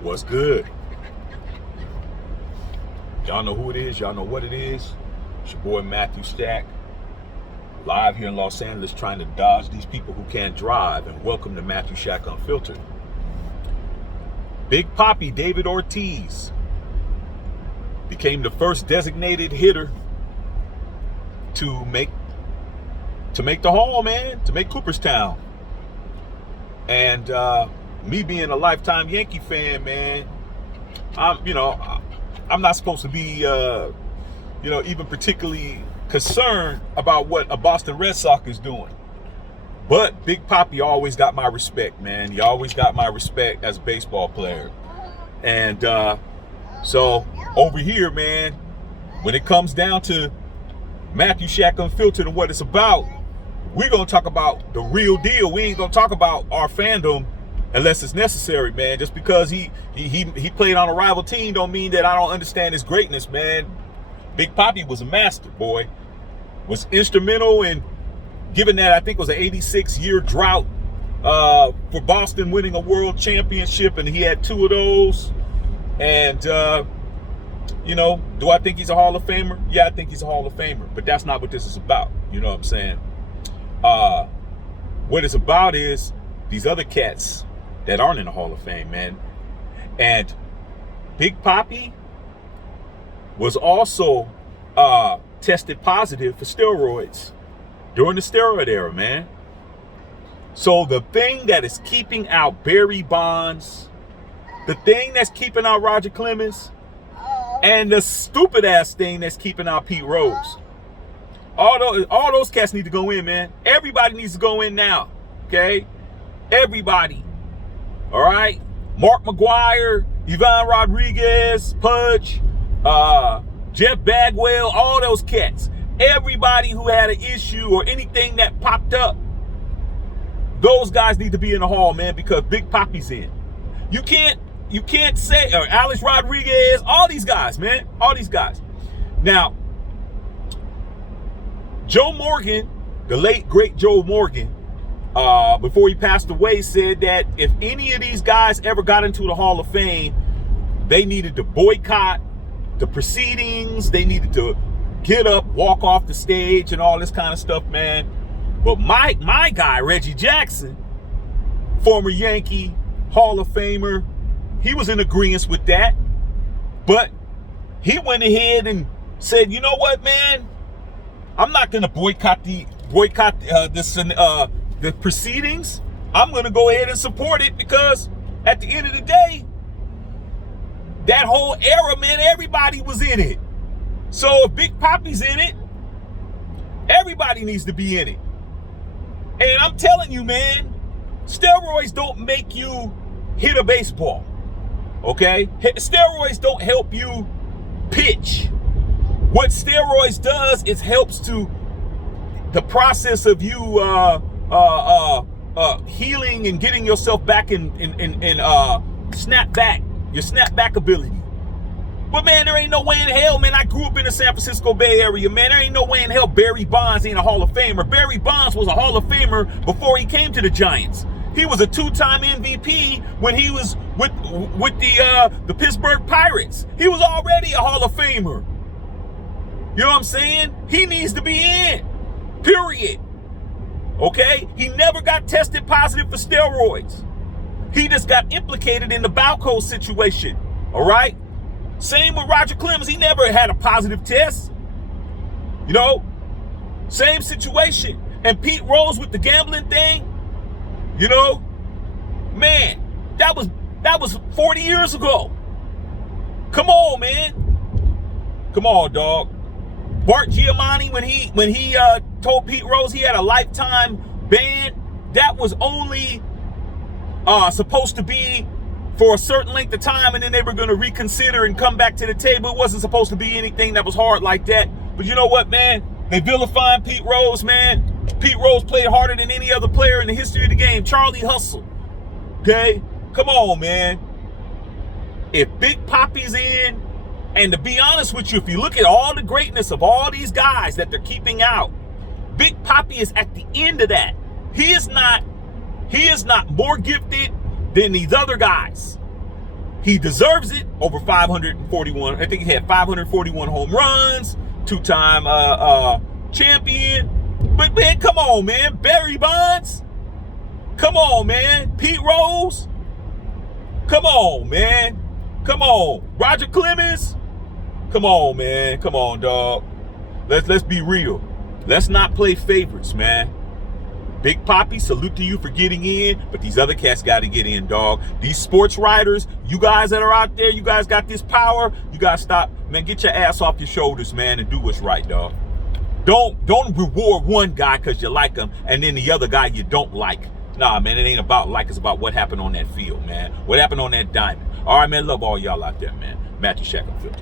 What's good? Y'all know who it is. Y'all know what it is. It's your boy Matthew Stack, live here in Los Angeles, trying to dodge these people who can't drive. And welcome to Matthew Shack Unfiltered. Big Papi David Ortiz became the first designated hitter to make the Hall, man, to make Cooperstown. And me being a lifetime Yankee fan, man, I'm not supposed to be, even particularly concerned about what a Boston Red Sox is doing. But Big Papi always got my respect, man. He always got my respect as a baseball player. And so over here, man, when it comes down to Matthew Shack Unfiltered and what it's about, we're going to talk about the real deal. We ain't going to talk about our fandom unless it's necessary, man. Just because he played on a rival team don't mean that I don't understand his greatness, man. Big Papi was a master, boy. Was instrumental in giving that, I think it was an 86-year drought for Boston winning a world championship, and he had 2 of those. And, do I think he's a Hall of Famer? Yeah, I think he's a Hall of Famer, but that's not what this is about. You know what I'm saying? What it's about is these other cats that aren't in the Hall of Fame, man. And Big Papi was also tested positive for steroids during the steroid era, man. So the thing that is keeping out Barry Bonds, the thing that's keeping out Roger Clemens, and the stupid ass thing that's keeping out Pete Rose, all those cats need to go in, man. Everybody needs to go in now, okay? Everybody, all right? Mark McGuire, Ivan Rodriguez, Pudge, Jeff Bagwell, all those cats. Everybody who had an issue or anything that popped up, those guys need to be in the Hall, man, because Big Papi's in. You can't say, or Alex Rodriguez, all these guys, man, all these guys. Now, Joe Morgan, the late, great Joe Morgan, before he passed away, said that if any of these guys ever got into the Hall of Fame, they needed to boycott the proceedings. They needed to get up, walk off the stage, and all this kind of stuff, man. But my guy, Reggie Jackson, former Yankee, Hall of Famer, he was in agreement with that. But he went ahead and said, you know what, man? I'm not going to boycott the proceedings. I'm going to go ahead and support it because at the end of the day, that whole era, man, everybody was in it. So if Big Papi's in it, everybody needs to be in it. And I'm telling you, man, steroids don't make you hit a baseball, okay? Steroids don't help you pitch. What steroids does is helps to the process of you healing and getting yourself back in your snapback ability. But man, there ain't no way in hell, man. I grew up in the San Francisco Bay Area, man. There ain't no way in hell Barry Bonds ain't a Hall of Famer. Barry Bonds was a Hall of Famer before he came to the Giants. He was a 2-time MVP when he was with the Pittsburgh Pirates. He was already a Hall of Famer. You know what I'm saying? He needs to be in. Period. Okay? He never got tested positive for steroids. He just got implicated in the Balco situation. All right? Same with Roger Clemens. He never had a positive test. You know? Same situation. And Pete Rose with the gambling thing. You know? Man, that was 40 years ago. Come on, man. Come on, dog. Bart Giamatti, when he told Pete Rose he had a lifetime ban, that was only supposed to be for a certain length of time, and then they were going to reconsider and come back to the table. It wasn't supposed to be anything that was hard like that. But you know what, man? They vilifying Pete Rose, man. Pete Rose played harder than any other player in the history of the game. Charlie Hustle. Okay? Come on, man. If Big Papi's in, and to be honest with you, if you look at all the greatness of all these guys that they're keeping out, Big Papi is at the end of that. He is not more gifted than these other guys. He deserves it. Over 541. I think he had 541 home runs. Two-time champion. But man, come on, man. Barry Bonds. Come on, man. Pete Rose. Come on, man. Come on. Roger Clemens. Come on, man. Come on, dog. Let's be real. Let's not play favorites, man. Big Papi, salute to you for getting in, but these other cats got to get in, dog. These sports writers, you guys that are out there, you guys got this power. You guys stop, man. Get your ass off your shoulders, man, and do what's right, dog. Don't reward one guy because you like him, and then the other guy you don't like. Nah, man, it ain't about like. It's about what happened on that field, man. What happened on that diamond. All right, man. Love all y'all out there, man. Matthew Shackleton.